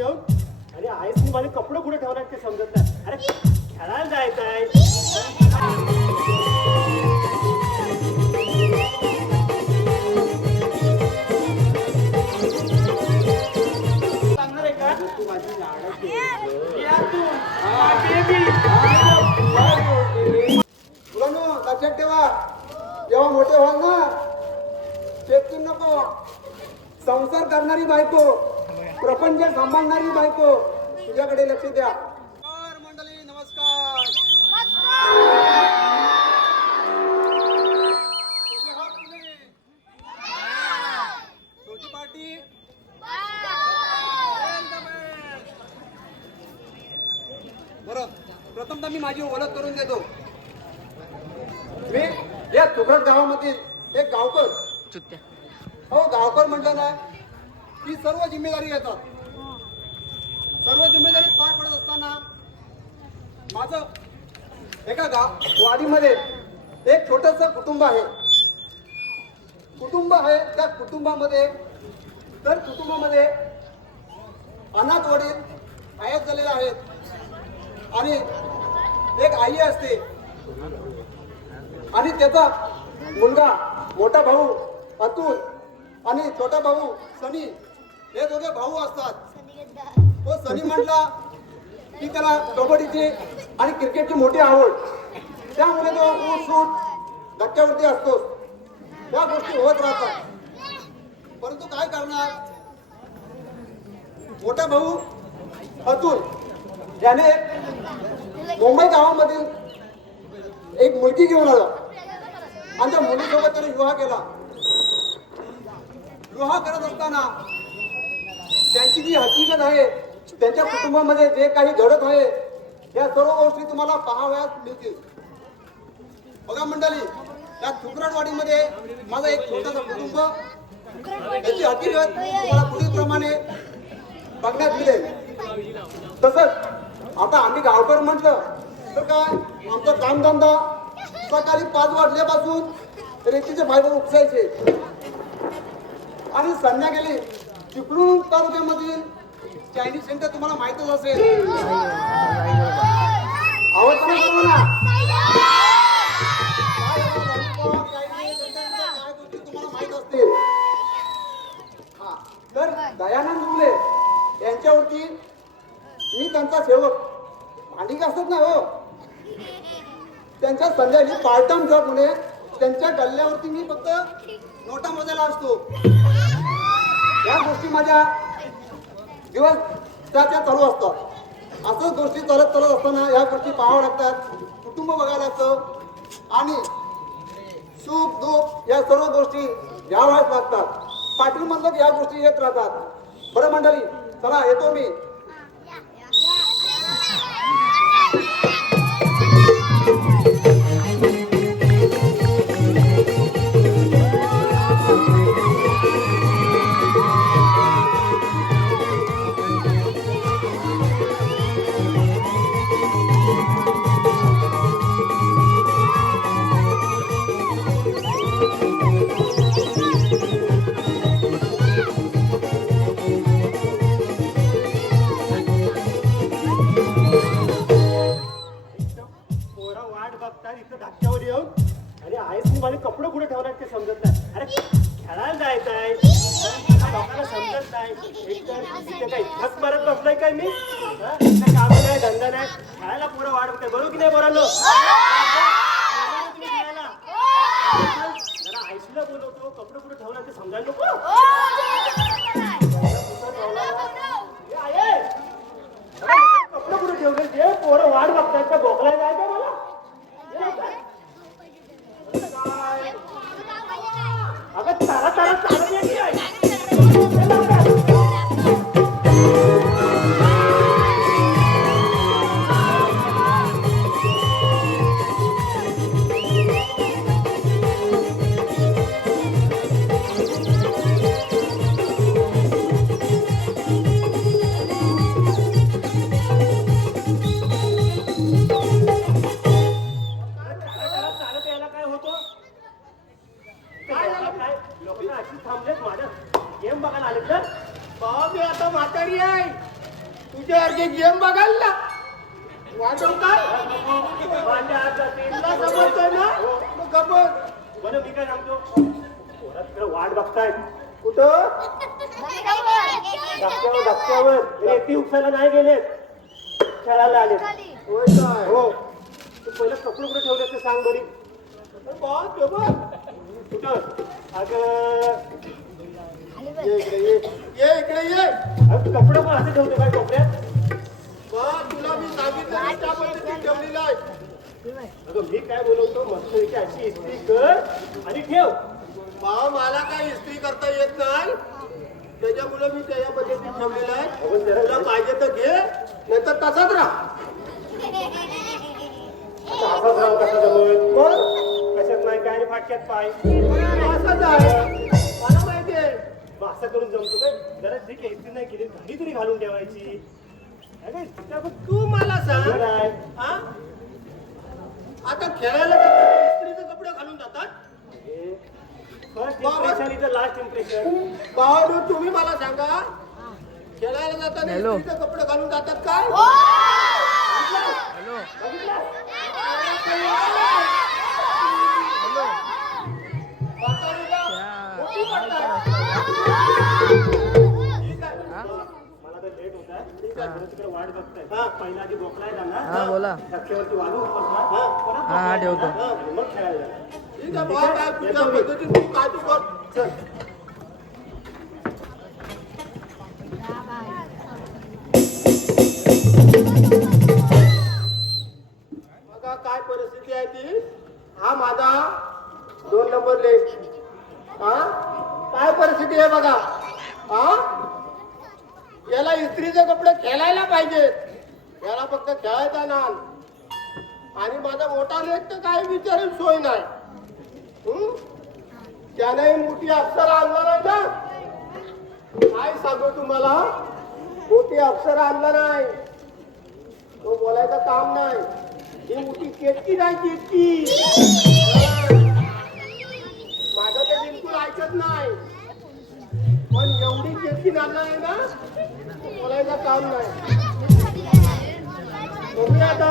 येऊन आणि आईस माझे कपडे कुठे ठेवणार ते समजत नाही. अरे खेळायला जायचं आहे. सांगणार आहे का तू माझी लाडच या तू मुलांनो लक्षात ठेवा, जेव्हा मोठे व्हाल ना शेतून नको. संसार करणारी बायको, प्रपंच सांभाळणारी बायको तुझ्याकडे लक्ष द्या. मंडळी नमस्कार. छोटी पार्टी बरं. प्रथमतः मी माझी ओळख करून देतो. मी या तुकडत गावामधील एक गावकर. हो, गावकर म्हटलं ना की सर्व जिम्मेदारी येतात. सर्व जिम्मेदारी पार पडत असताना माझं एका वाडीमध्ये एक छोटस कुटुंब आहे. त्या कुटुंबामध्ये अनाथ वडील आयात झालेले आहेत आणि एक आई असते आणि त्याचा मुलगा, मोठा भाऊ अतुल आणि छोटा भाऊ सनी, हे दोघे भाऊ असतात. तो सनी म्हटला की त्याला कबड्डीची आणि क्रिकेटची मोठी आवड, त्यामुळे तो ऊट धक्क्यावरती असतो. त्या गोष्टी होत राहतात. परंतु काय करणार, मोठा भाऊ अतुल याने मुंबई गावामधील एक मुलगी घेऊन आला आणि त्या मुलीसोबत त्याने विवाह केला. विवाह करत असताना त्यांची जी हकीकत आहे, त्यांच्या कुटुंबामध्ये जे काही घडत आहे, या सर्व गोष्टी तुम्हाला पाहाव्यास मिळतील. बघा मंडळी, या थुकरडवाडीमध्ये माझं एक छोटंसं कुटुंब, याची हकीकत तुम्हाला पुढील प्रमाणे बघण्यात मिळेल. तसंच आता आम्ही गावकर म्हटलं तर काय, आमचा कामधंदा सकाळी 5 वाजल्यापासून रेतीचे फायबर उपसायचे आणि संध्याकाळी चिपळूण तालुक्यामधील चायनीज सेंटर तुम्हाला माहितच असेल. आवडतं ना सर्वांना? काय गोष्टी तुम्हाला माहित असतील. हा, तर दयानंद मुले यांच्यावरती मी त्यांचा सेवक, भांडी घासत नाही हो, त्यांच्या संध्याकाळी पार्ट टाइम जॉब मुळे त्यांच्या गल्ल्यावरती मी फक्त नोटा मोजायला असतो. या गोष्टी माझ्या दिवस त्याच्या चालू असतात. असंच गोष्टी चालत असताना या गोष्टी पाहाव्या लागतात, कुटुंब बघायला लागतं आणि सुख दुःख या सर्व गोष्टी घ्याव्याच लागतात. पाठीमधलं या गोष्टी येत राहतात. बरं मंडळी, चला येतो मी. धक्क्यावर येऊन आणि आईस माझे कपडे कुठे ठेवणार ते समजत नाही. अरे खेळायला जायचं आहे. लोकांना समजत नाही. एकतर इथे काही थक मारत बसलाय काय मी? काम नाही, धंदा नाही, खेळायला पुरं वाढ बघताय. बरोबर की नाही बोलालो? जरा आईशीला बोलवतो, कपडे कुठे ठेवणार ते समजायला नको. कपडे कुठे ठेवले ते पोरं वाढ बघतायत का? भोकला जायचं मला. अगं तारा चालत तुझ्यासारखे गेम बघायला ना वाटव काय माझ्या हात जातील. तुला समजतोय ना मग गप्प. बरं मी काय सांगतो पोरं तिकडे वाट बघतायत कुठं धक्क्यावर रेती उपसायला नाही गेलेत खेळायला आले होय काय हो तू पहिलं कपडे कुठे ठेवले ते सांग बरी बघ ते बघ. कुठं अगं ये इकडे ये ये इकडे ये अगं तू कपडे पण असे ठेवते काय कपड्यात बघ तुला मी सांगितलं ना त्या पद्धतीने ठेवलेलं आहे. अगं मी काय बोलवतो मस्त अशी इस्त्री कर आणि ठेव भाऊ मला काय इस्त्री करता येत नाही त्याच्यामुळे मी त्या पद्धतीने ठेवलेलं आहे. तुला पाहिजे तर घे नाही तर तसाच राहा. असाच राव कसा जमत पण कशात नाही काय आणि फाटक्यात पाय असंच आहे मला माहिती आहे. मग असं करून जमतो काय जरा ठीक आहे इस्त्री नाही केली घरी तरी घालून ठेवायची अगं तिथं बघ, तू मला सांग बरं आहे. हा आता खेळायला जाताना इस्त्रीचे कपडे घालून जातात. First impression is the last impression भाऊ तुम्ही मला सांगा खेळायला जाताना इस्त्रीचे कपडे घालून जातात काय मोठी पडतात. मला तर लेट होत आहे तिकडे वाट बघताय पहिला आधी बोकळा आहे हा त्यांना बोला धक्क्यावरती वाढू उपसला परत हा ठेवतो आणि मग खेळायला ठीक आहे भाऊ काय तुझ्या पद्धतीने तू काय तू कर चल. बघा काय परिस्थिती आहे ती हा माझा 2 नंबर लेख हा काय परिस्थिती आहे बघा हा याला इस्त्रीचे कपडे खेळायला पाहिजेत याला फक्त खेळायचा नाल आणि माझा मोठा लेख तर काय विचारेल सोय नाही त्याने मोठी अप्सरा आणला नाही का काय सांगू तुम्हाला मोठी अप्सरा आणला नाही तो बोलायचं काम नाही ही मोठी केतकी नाही केतकी माझं ते बिलकुल ऐकत नाही पण एवढी केतकी आणला आहे ना बोलायचं काम नाही बघूया आता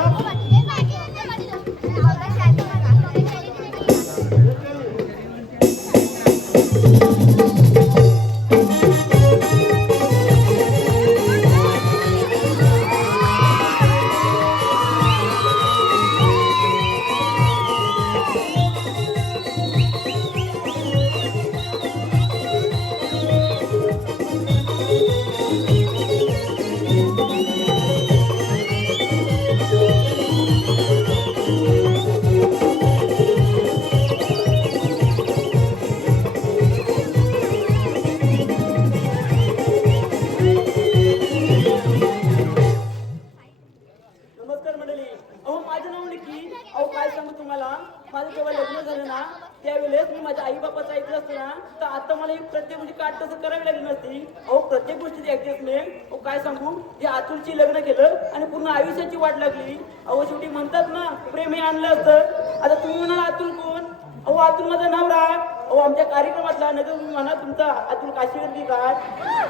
नमस्कार मंडळी अहो माझं नाव निकी अहो काय सांगू तुम्हाला माझं जेव्हा लग्न झालं ना त्यावेळेस मी माझ्या आई बापाचं ऐकलं असतं ना तर आता मला ही प्रत्येक गोष्टी काट तसं करावी लागली नसती अहो प्रत्येक गोष्टीची ऍडजस्टमेंट अहो काय सांगू हे अतुलची लग्न केलं आणि पूर्ण आयुष्याची वाट लागली अहो शेवटी म्हणतात ना प्रेम हे आणलं असतं आता तुम्ही म्हणाल अतुल कोण अहो अतुल माझा नवरा अहो आमच्या कार्यक्रमातला नाही तर तुम्ही म्हणा तुमचा अतुल काशीवरती काय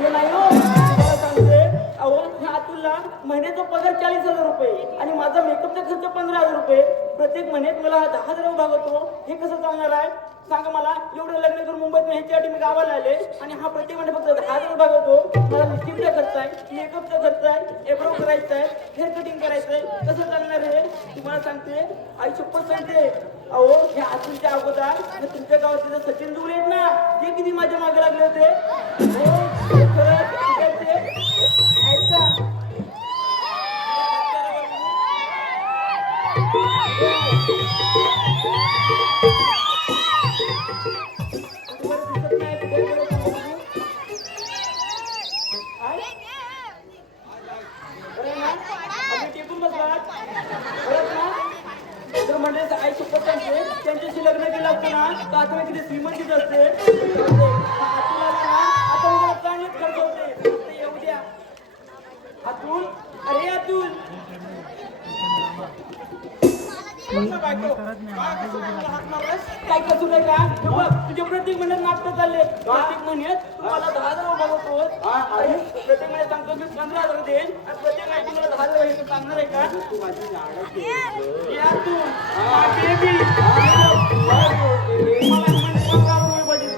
हे नाही हो तुम्हाला सांगते अहो ह्या अतुलला महिन्याचा पगार 40,000 रुपये आणि माझा मेकअपचा खर्च 15,000 रुपये प्रत्येक महिन्यात मला 10,000 भागवतो हे कसं चालणार आहे सांगा मला एवढं लग्न करून मुंबईत ह्याच्यासाठी मी गावाला आले आणि हा प्रत्येक महिन्यात फक्त 10,000 भागवतो मला लिपस्टिकचा खर्च आहे मेकअपचा खर्च आहे एब्रो करायचा आहे हेअर कटिंग करायचं आहे कसं चालणार आहे तुम्हाला सांगते आई 100% अहो ह्या अतुलच्या अगोदर तुमच्या गावात तिथं सचिन दुबळे आहेत ना ते किती माझ्या मागे लागले होते हो खरंच ऐका म्हणजे आई सुपत त्यांच्याशी लग्न केलं असतं ना तर आता मी किती श्रीमंतीच असते आता मी चांगलेच खर्च होते येऊ द्या अतुल, अरे अतुल, काय कसू नाही का हे बघ, तुझे प्रत्येक महिन्यात नाटक चालले. प्रत्येक महिन्यात मला 10,000 बघवतोस आणि प्रत्येक महिन्यात सांगतो मी 15,000 देईन आणि प्रत्येक महिन्यात मला 10,000 हे सांगणार आहे का? तू माझी लाडाची हे अतुल, माझे बी. मला म्हणजे 15 रुपये पाहिजे.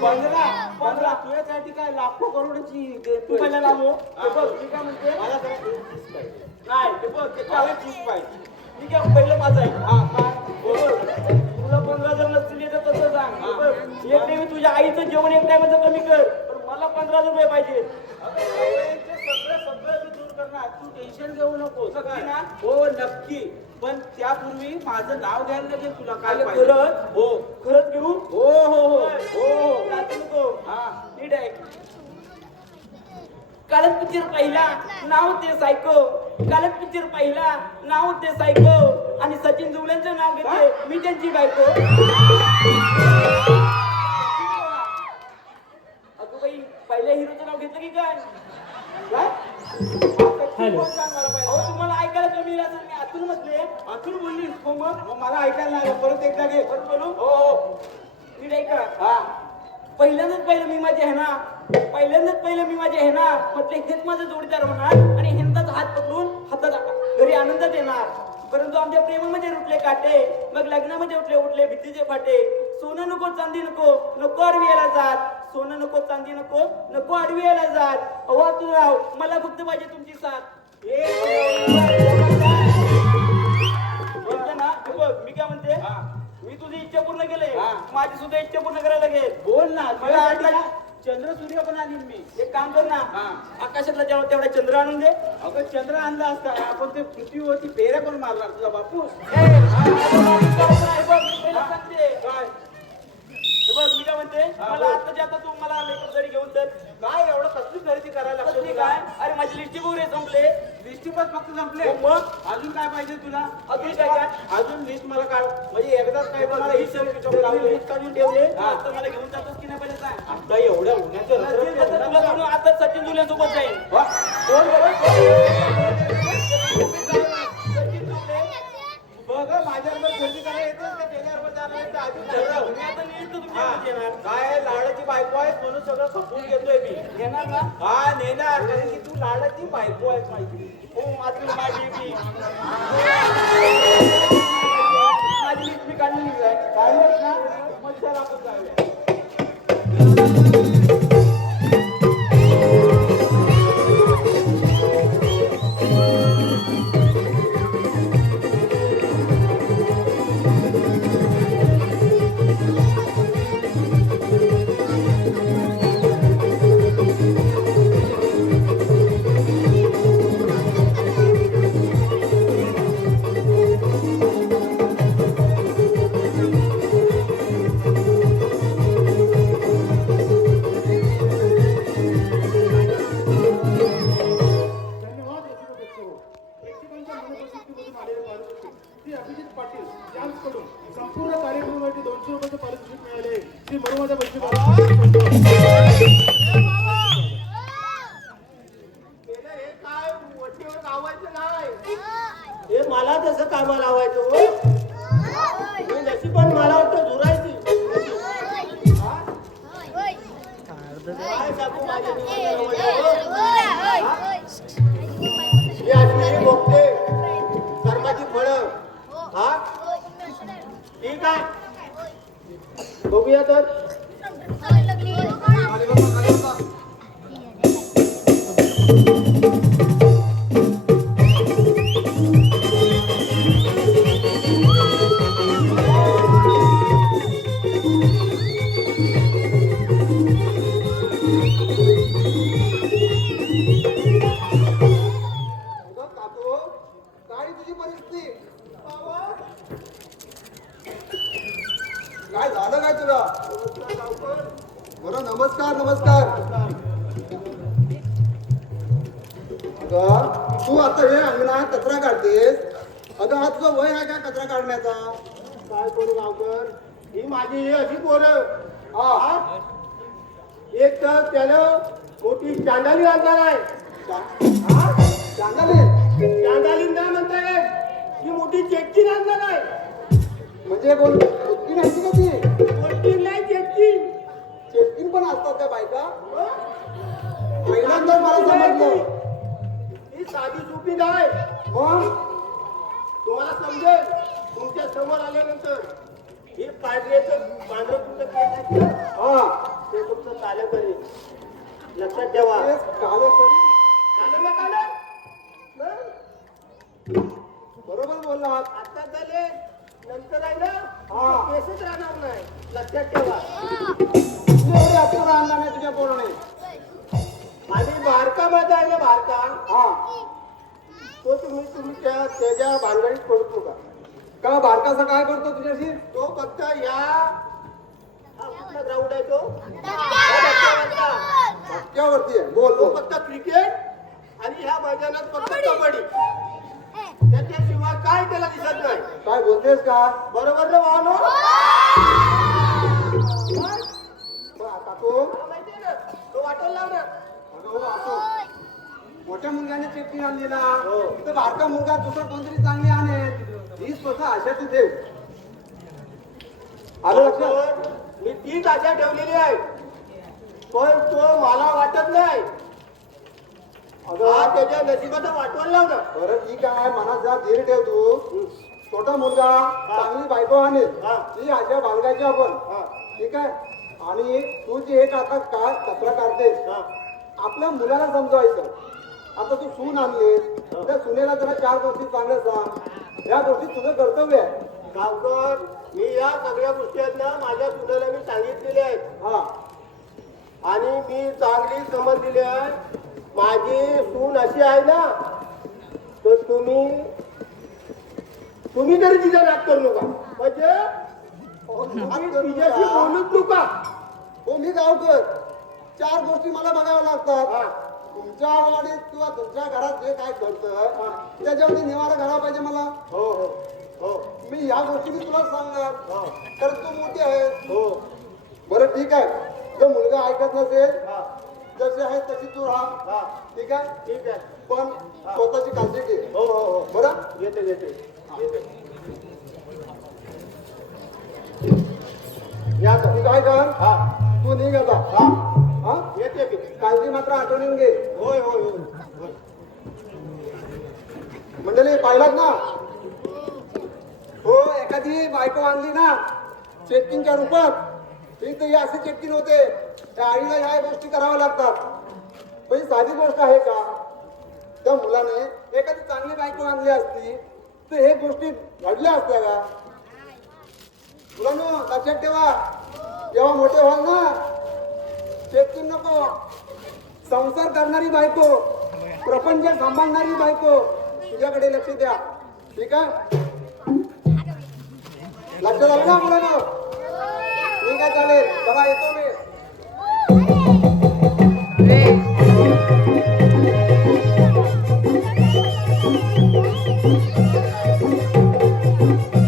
15 तुझ्यासाठी काय लाखो करोडची तू पहिला लावू. हे बघ, मी काय म्हणते मला जरा 30 पाहिजे. नाही ते बघ ते मला काय 30 पाहिजे. मी काय पहिलं माझं आहे. हा काय तुला 15 जर नसतील येत तसं सांग. हे बघ, एक टाइम तुझ्या आईचं जेवण एक टाइमचं कमी कर पण मला 15 रुपये पाहिजे. सगळं मी दूर करणार. तू टेन्शन घेऊ नको. नक्की ना? हो नक्की. पण त्यापूर्वी माझं नाव घ्यायला लागेल तुला काय अरे पाहिजे. खरंच हो खरंच घेऊ हो हो हो हो. जातो नको. हा नीट आहे. कालच पिक्चर पाहिला नाव ते सायको. कालच पिक्चर पाहिला नाव ते सायको आणि सचिन जुवल्यांचं नाव घेते मी त्यांची बायको. अगं बाई पहिल्या हिरोचं नाव घेतलं की काय? हॅलो. अहो तुम्हाला ऐकायला कमी येईल असेल मी अतुल म्हटले. अतुल बोलली हो मग मला ऐकायला नाही आलं. परत एकदा घे. परत बोलू हो हो नीट ऐका. हा पहिल्यांदाच पहिलं मी माझे आहे ना म्हटले हेच माझं जोडीदार होणार आणि ह्यांचाच हात पकडून हातात घरी आनंदात येणार. परंतु आमच्या प्रेमामध्ये रुटले काटे मग लग्नामध्ये उठले भीतीचे फाटे. सोनं नको चांदी नको आडवी यायला जात. सोनं नको चांदी नको आडवी यायला जात. अहो तू राव मला फक्त पाहिजे तुमची साथ. बोलते ना हे बघ मी काय म्हणते मी तुझी इच्छा पूर्ण केले माझी सुद्धा इच्छा पूर्ण करायला लागेल. बोल ना. मला आठला चंद्र सूर्य पण आणीन मी. एक काम कर ना आकाशातला तेवढा चंद्र आणून दे. अगं चंद्र आणला असता आपण ते पृथ्वीवरती फेऱ्या पण मारणार तुझा बापू. हे बघ मी पहिलं सांगते. काय हे बघ मी काय म्हणते मला आताच्या आता तू मला मेकअप जरी घेऊन तर काय एवढं कसली खरेदी करायला लागतो कसली काय अरे माझी लिस्टी बघ संपले. लिस्ट पण फक्त संपले. मग अजून काय पाहिजे तुला? अजून काय काय अजून लिस्ट मला काढ म्हणजे एकदाच काय मला ही सगळी लिस्ट काढून ठेवले आता मला घेऊन जातोस की नाही पहिले सांग. आता एवढ्या उन्हाचं नसेल तर तुला सोडून आता सचिन जुल्यांसोबत जाईल. वा, कोण बरोबर सचिन जुले बघ माझ्याबरोबर खरेदी करायला येतेस का त्याच्याबरोबर जाणार आहे तर अजून ठरव. मी आता नेहमी तर हा, तुमच्याकडे येणार. काय लाडाची बायको आहेस म्हणून सगळं खपून घेतोय मी. येणार ना हा नेणार कारण की तू लाडाची बायको आहेस माहिती. हो माझी माझी माझी लिस्ट मी काढलेली आहे. काढलंस ना मग चल आपण जाऊया. धन्यवाद रसिक प्रेक्षक. प्रेक्षकांच्या मनोप्रसिद्धीमधून आलेले पारितोषिक श्री अभिजित पाटील यांच्याकडून संपूर्ण कार्यक्रमासाठी 200 रुपयाचे पारितोषिक मिळाले. श्री मरुमाच्या हे काय वटीवर गावायचं नाही. हे मला तसं कामाला लावायचं हो. मी नशीबन मला वाटतं झुरायची. काय सांगू माझ्या मी अशी बघते कर्माची फळं. हा ठीक आहे बघूया तर. अगं काकू काय तुझी परिस्थिती? काय झालं काय तुला? बरं नमस्कार नमस्कार. अगं तू आता हे अंगणात कचरा काढतेस. अगं हा तुझं वय आहे का कचरा काढण्याचा? काय करू गावकर ही माझी ही अशी पोरं. हा एक तर त्यानं मोठी चांडाली आणणार आहे. चांगला मोठी चेटकी आणणार आहे. म्हणजे कोण चेटकीन आहे का ती? मोठी नाही चेटकी. चेटकीन पण असतात त्या बायका? पहिल्यांदाच मला समजलं. ही साधी सोपी नाही. मग तुम्हाला समजेल तुमच्या समोर आल्यानंतर. हे पांढऱ्याचं पांढरं तुमचं केस आहे ना, हा ते तुमचं कालं करेल. लक्षात ठेवा. तेच कालं करी. कालं ना कालं? हं? बरोबर बोललात. आता झाले नंतर आहे ना हा. केसच राहणार नाही. लक्षात ठेवा. तुझ्या एवढी अक्कल आणला नाही तुझ्या पोराने. आणि बारका माझा आहे ना बारका, हा तो तुम्ही तुमच्या त्याच्या भानगडीत पडतो का? का बारकासा काय करतो तुझ्याशी? तो फक्त या हा कुठला ग्राउंड आहे तो? धबधब्यावरचा. धक्क्यावरती आहे. बोल तो बोल. फक्त क्रिकेट आणि ह्या मैदानात फक्त कबड्डी. त्याच्याशिवाय काय त्याला दिसत नाही. काय बोलतेस का? बरोबर ना भावनो? मग आता तो माहितीये ना तो वाटेल लाव ना. अगं हो असो. मोठ्या मुलगाने चेटकीन आणलेला हो. तर बारका मुलगा दुसरा कोणतरी चांगली आणेल. ही स्वतः आशाची ठेव. आलं लक्षात? पण मी तीच आशा ठेवलेली आहे, पण तो मला वाटत नाही. हा अगं त्याच्या नशिबाचा वाटवायला लाव ना. बरं ठीक आहे. मनात जा धीर ठेव तू. छोटा मुलगा चांगली बायको आणेल. हा. ती आशा बाळगायची आपण. हा. ठीक आहे. आणि तू जे एक आता काय कचरा काढतेस हा. आपल्या मुलाला समजवायचं. आता तू सून आणलीस त्या सुनेला जरा 4 गोष्टी चांगल्या सांग. या गोष्टी तुझं कर्तव्य आहे. गावकर, मी या सगळ्या गोष्टी आहेत ना माझ्या सुनेला मी सांगितलेल्या आहेत हा आणि मी चांगली समज दिली आहे. माझी सून अशी आहे ना तर तुम्ही तरी तिचा राग करू नका. म्हणजे तुम्ही तिच्याशी बोलूच नका. हो मी गावकर 4 गोष्टी मला बघाव्या लागतात. हा. तुमच्या वाडीत किंवा तुमच्या घरात जे काय घडतं त्याच्यामध्ये निवारा घाला पाहिजे मला. हो हो हो मी या गोष्टी मी तुला सांगणार. हो तर तू मोठी आहे. हो बरं ठीक आहे. जर मुलगा ऐकत नसेल हा जशी आहे तशी तू राहा. हा ठीक आहे. ठीक आहे. पण स्वतःची काळजी घे. हो हो हो बरं घेते घेते घेते. या तू काय कर हा तू निघ आता. हा हा येते मी. काळजी मात्र आठवणीन घे. होय होय होय होय. मंडळी पाहिलात ना. हो एखादी बायको आणली ना चेटकीनच्या रूपात तरी तर ही असे चेटकीन होते. त्या आईला ह्या गोष्टी कराव्या लागतात. पण ही साधी गोष्ट आहे का? त्या मुलाने एखादी चांगली बायको आणली असती तर हे गोष्टी घडल्या असत्या का? मुलांनो लक्षात ठेवा. जेव्हा मोठे व्हाल ना चेटकीन नको. संसार करणारी बायको प्रपंच सांभाळणारी बायको तुझ्याकडे लक्ष द्या. ठीक आहे. लक्षात आलं ना मुलांनो? ठीक आहे चालेल. चला येतो.